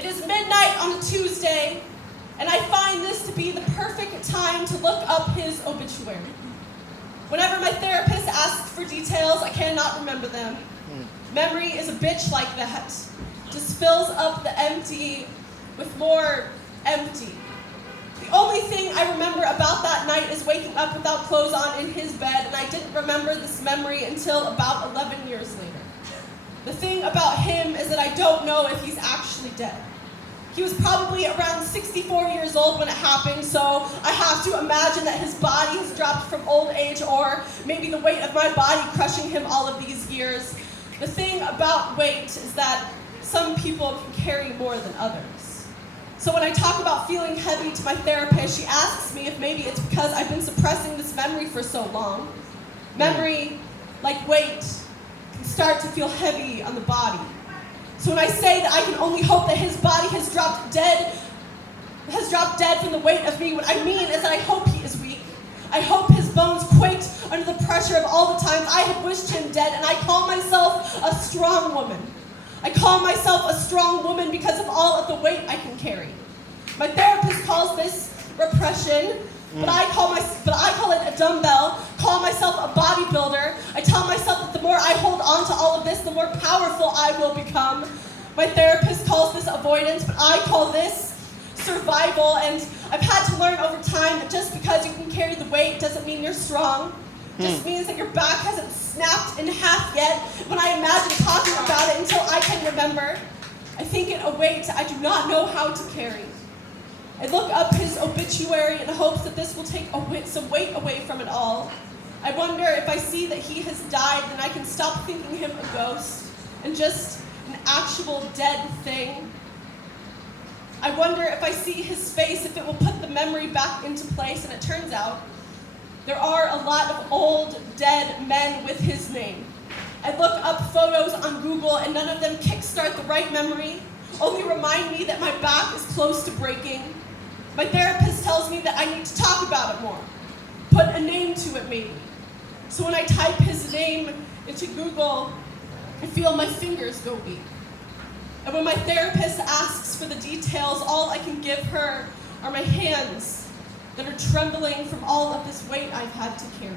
It is midnight on a Tuesday, and I find this to be the perfect time to look up his obituary. Whenever my therapist asks for details, I cannot remember them. Memory is a bitch like that. Just fills up the empty with more empty. The only thing I remember about that night is waking up without clothes on in his bed, and I didn't remember this memory until about 11 years later. The thing about him is that I don't know if he's actually dead. He was probably around 64 years old when it happened, so I have to imagine that his body has dropped from old age, or maybe the weight of my body crushing him all of these years. The thing about weight is that some people can carry more than others. So when I talk about feeling heavy to my therapist, she asks me if maybe it's because I've been suppressing this memory for so long. Memory, like weight, can start to feel heavy on the body. So when I say that I can only hope that his body has dropped dead from the weight of me, what I mean is that I hope he is weak. I hope his bones quaked under the pressure of all the times I have wished him dead, and I call myself a strong woman. I call myself a strong woman because of all of the weight I can carry. My therapist calls this repression, but I call it a dumbbell. Call myself a bodybuilder. I tell myself that the more I hold on to all of this, the more powerful I will become. My therapist calls this avoidance, but I call this survival. And I've had to learn over time that just because you can carry the weight doesn't mean you're strong. It just means that your back hasn't snapped in half yet. When I imagine talking about it until I can remember, I think it a weight I do not know how to carry. I look up his obituary in hopes that this will take some weight away from it all. I wonder if I see that he has died, then I can stop thinking him a ghost and just an actual dead thing. I wonder if I see his face, if it will put the memory back into place, and it turns out there are a lot of old, dead men with his name. I look up photos on Google, and none of them kickstart the right memory, only remind me that my back is close to breaking. My therapist tells me that I need to talk about it more, put a name to it maybe. So when I type his name into Google, I feel my fingers go weak. And when my therapist asks for the details, all I can give her are my hands that are trembling from all of this weight I've had to carry.